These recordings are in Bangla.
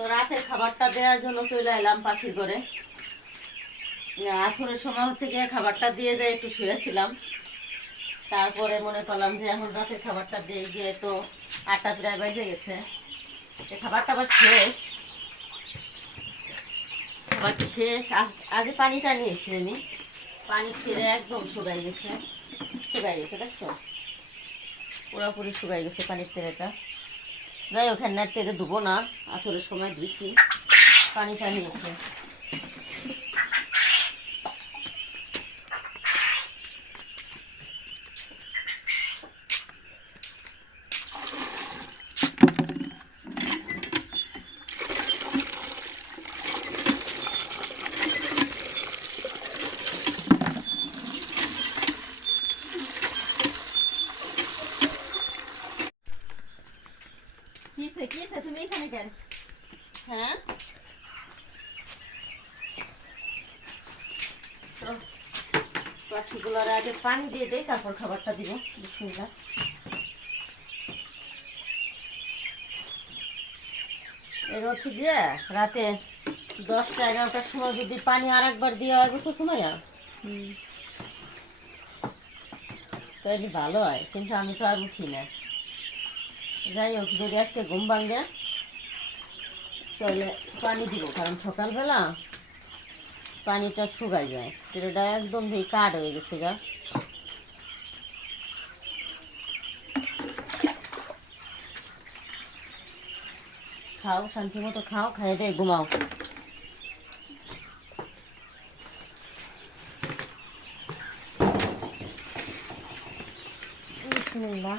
তো রাতের খাবারটা দেওয়ার জন্য চলে এলাম পাখির করে আছরের সময় হচ্ছে গিয়ে খাবারটা দিয়ে যাই একটু শুয়েছিলাম। তারপরে মনে করলাম যে এখন রাতের খাবারটা দিয়ে গিয়ে তো আটটা প্রায় বেজে গেছে। খাবারটা আবার শেষ। খাবারটা শেষ। আগে পানিটা নিয়ে এসে আমি পানি ছেড়ে একদম শুকাই গেছে। শুকাই গেছে, দেখছ? পুরোপুরি শুকাই গেছে পানির তেলেটা যাই ওখানে তেলে ধুবো না। আসলে সময় ধুইছি। পানিটা কিসে তুমি এখানে কেন? হ্যাঁ? পাখিগুলোর আগে পানি দিয়ে দেই তারপর খাবারটা দিব। বিসমিল্লাহ। এর হচ্ছে গিয়ে রাতে দশটা এগারোটার সময় যদি পানি আর একবার দিয়ে হয় বুঝছ সময় তাহলে ভালো হয় কিন্তু আমি তো আর উঠি না। যাই হোক যদি আজকে ঘুম ভাঙে, তাহলে পানি দিব, কারণ সকালবেলা পানিটা শুকাই যায়। এটা একদম এই কাঠ হয়ে গেছে গা। খাও, শান্তি মতো খাও খাই দিয়ে ঘুমাও। বিসমিল্লাহ।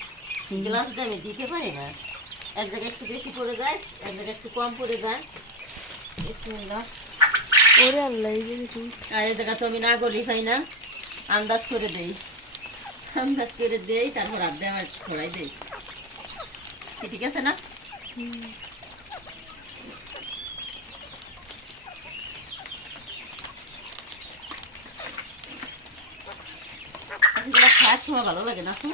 গ্লাস দিয়ে আমি দিতে পারি না এক জায়গায় একটু বেশি পড়ে যায় এক জায়গায় একটু কম পড়ে যায়। ওরে আল্লাহ আর জায়গা তো আমি না গলি খাই না আন্দাজ করে দেই। আন্দাজ করে দেই তারপর দিয়ে আমার ছড়াই দেই। ঠিক আছে না? খাওয়ার সময় ভালো লাগে না শুন।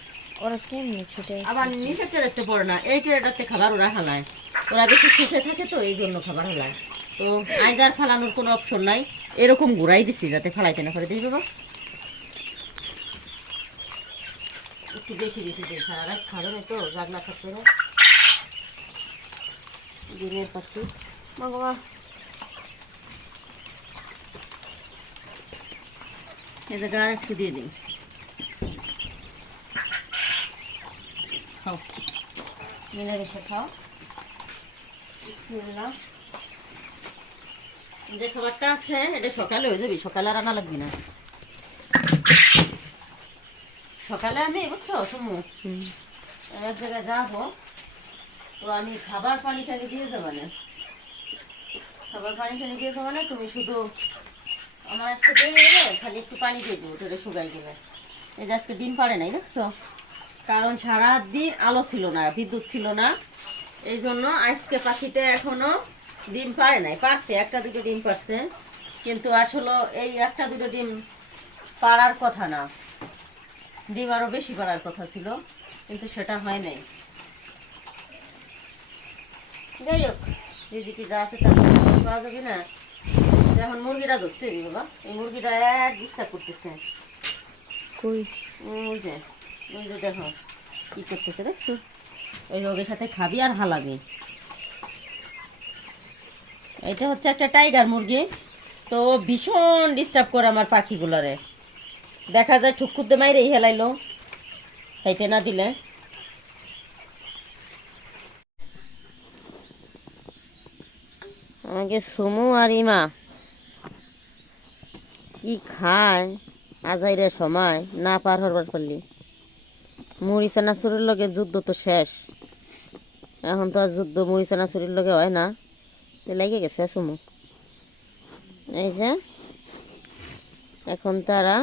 ওরা কেমনি ছোটে? আবার নিচের টেরেতে পড়ে না, এই টেরেটাতে খাবার ওরা হালায়। ওরা বেশি সুখে থাকে তো, এই জন্য খাবার হালায়। তো আজ আর ফালানোর কোনো অপশন নাই। এরকম ঘুরাই দিছি যাতে ফালাইতে না পারে। দেখি বাবা। একটু বেশি বেশি দিই সারা রাত খাবে না তো জাগনা থাকতে না দিনের পাচ্ছি বাবা। এই জায়গা দিয়ে দিই। খাও। মিলেমিশে খাও। বিসমিল্লাহ। যে খাবারটা আছে এটা সকালে হয়ে যাবি। সকালে আর আনা না। সকালে আমি বুঝছ শুনু এক জায়গায় যাব তো আমি খাবার পানি টানি দিয়ে যাব না। খাবার পানি টানি দিয়ে যাব না তুমি শুধু আমার আজকে দিয়ে গেলে খালি একটু পানি দিয়ে দিও ওটা শুকাই গেলে। এই যে আজকে ডিম পারে নাই দেখছ? কারণ সারা দিন আলো ছিল না বিদ্যুৎ ছিল না। এই জন্য আজকে পাখিতে এখনও ডিম পারে নাই পারছে একটা দুটো ডিম পারছে কিন্তু আসলে এই একটা দুটো ডিম পারার কথা না। ডিম আরও বেশি পাড়ার কথা ছিল কিন্তু সেটা হয় নাই। যাই হোক রিজিকি যা আছে তা পাওয়া যাবে না। এখন মুরগিটা ধরতে হবে বাবা। এই মুরগিটা এক ডিস্টার্ব করতেছে। কই? যে। ওই করতেছে দেখছ? ওই ওদের সাথে খাবি আর হালাবি। এটা হচ্ছে একটা টাইগার মুরগি। তো ভীষণ ডিস্টার্ব করে আমার পাখিগুলারে। দেখা যায় ঠুকুদ্দে মাইরেই হেলাইলো। খাইতে না দিলে। আমাকে সুমু আর ইমা। কি খায়? আজাইরের সময়, না পার হবার পারলি মরিচা নাচুরির লগে যুদ্ধ তো শেষ। এখন তো আর যুদ্ধ মরিচা নাচুরির লগে হয় না। লেগে গেছে সুমু এই যে, এখন তারা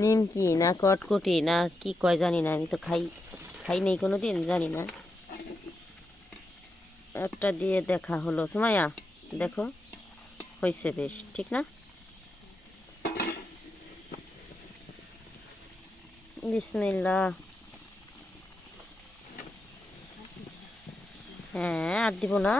নিমকি না কটকটি না কি কয় জানি না, আমি তো খাই খাই নেই কোনো দিন জানি না। একটা দিয়ে দেখা হলো। সুমাইয়া, দেখো হয়েছে বেশ, ঠিক না? বিসমিল্লাহ। হ্যাঁ আর দিব না।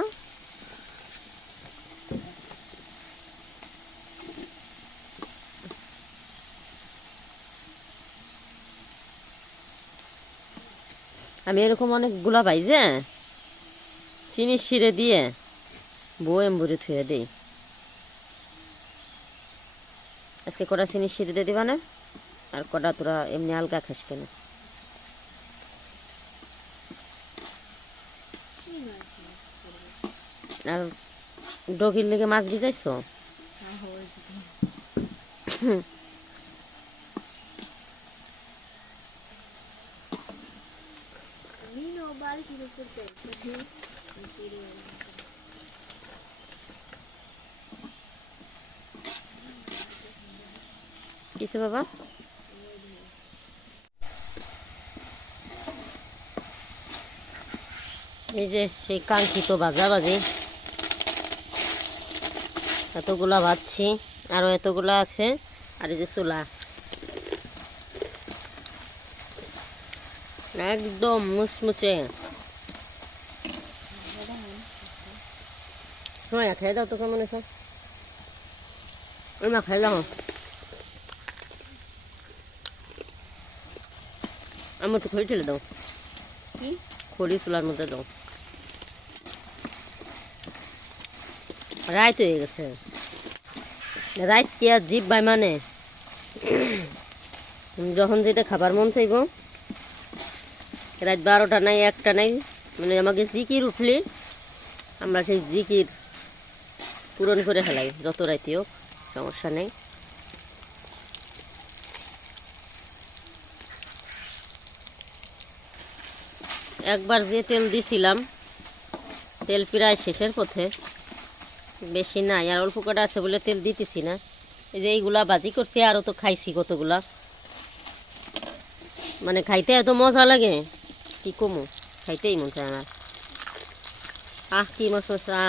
আমি এরকম অনেকগুলা যে, চিনি শিরে দিয়ে বয়েম ভরে থুয়ে দিই। আজকে কটা চিনি শিরে দিয়ে দিবা না? আর কটা তোরা এমনি হালকা খাস কেন? আর ডগির লেগে মাছ ভিজাইছো? কিছু বাবা? এই যে সেই কাঙ্ক্ষিত ভাজা ভাজি এতগুলা ভাজছি আরও এতগুলা আছে, আর এই যে চুলা। একদম মুচমুচে নয়া খেয়ে দাও তো কেমন ওই মা খাই দাও। আমার তো খড়ি ঠেলে দাও। কি? খড়ি চুলার মধ্যে দাও। রাইত হয়ে গেছে। রাইত কি আর জিপ বাই মানে? যখন যেটা খাবার মন চাইব। রাত বারোটা নাই, একটা নাই। মানে আমাকে জিকির উঠলি আমরা সেই জিকির পূরণ করে ফেলাই, যত রাইতে হোক, সমস্যা নেই। একবার যে তেল দিছিলাম, তেল প্রায় শেষের পথে। বেশি নাই, আর অল্প কটা আছে বলে তেল দিতেছি না। এই যে এইগুলা বাজি করছি, আরও তো খাইছি কতগুলা। মানে খাইতে এত মজা লাগে, কি কমু? খাইতেই মন চায় আমার আহ, কি মাছ মশা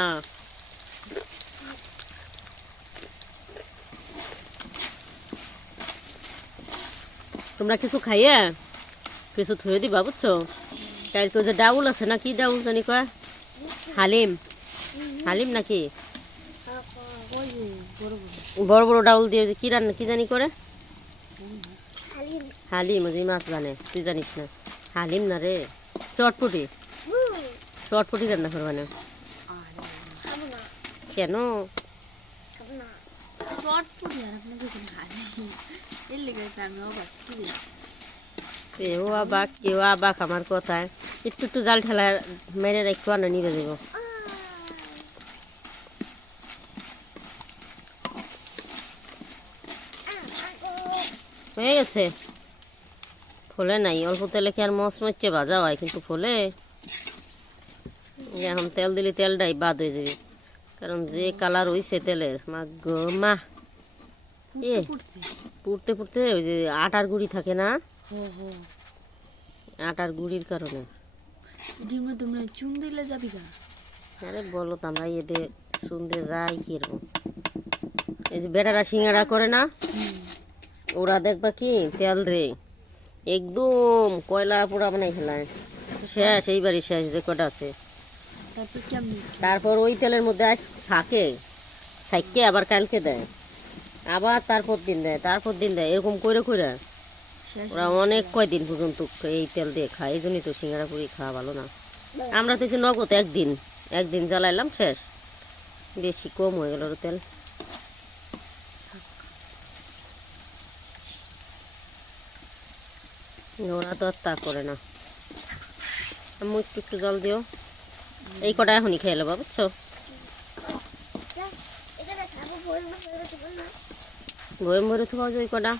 তোমরা কিছু খাইয়ে, কিছু থুয়ে দিবা, বুঝছ? কালকে যে ডাউল আছে না, কি ডাউল জানি কয় হালিম। হালিম নাকি? বড় বড় ডাউল দিয়ে কি রান্না কি জানি করে হালিম ওই মাছ জানে, তুই জানিস না। হালিম না রে চটপটি। চটপটি রান্না করবা না কেন? কেউ আবাক কেউ আবাক আমার কথায়, একটু একটু জাল ঠেলা মেরে একটু আনা নিয়ে দেবো। হয়ে গেছে। ফলে নাই, অল্প তেলে কি আর মশ মচ্ছে ভাজা হয়, কিন্তু ফলে এখন তেল দিলে তেলটাই বাদ হয়ে যাবে। কারণ যে কালার হইছে তেলের, মা গো, মা। এ পুড়তে পুড়তে ওই যে আটার গুঁড়ি থাকে না? আটার গুড়ির কারণে। ডিমে তোমরা চুন দিলে যাবি গা। আরে বলো তো আমরা এতে শুনতে যাই কীরকম। এই যে বেটারা সিঙ্গারা করে না ওরা দেখবা কি তেল রে একদম কয়লা পোড়া বানাই ফেলায়। শেষ এইবারই শেষ যে কটা আছে। তারপর ওই তেলের মধ্যে আজ ছাকে সাইকে আবার কালকে দেয়। আবার তারপর দিন দেয় তারপর দিন দেয় এরকম করে করে ওরা অনেক কয়দিন পর্যন্ত এই তেল দিয়ে খায় এই জন্যই তো সিঙ্গারা পুরি খাওয়া ভালো না। আমরা তো যে নগদ একদিন একদিন জ্বালাইলাম শেষ। বেশি কম হয়ে গেল তেল। ওরা তো আর তা করে না। আমি একটু একটু জল দিও। এই কটা এখনই খেয়ে নেব বুঝছ? বইম ভরে থাকা ওই কটা।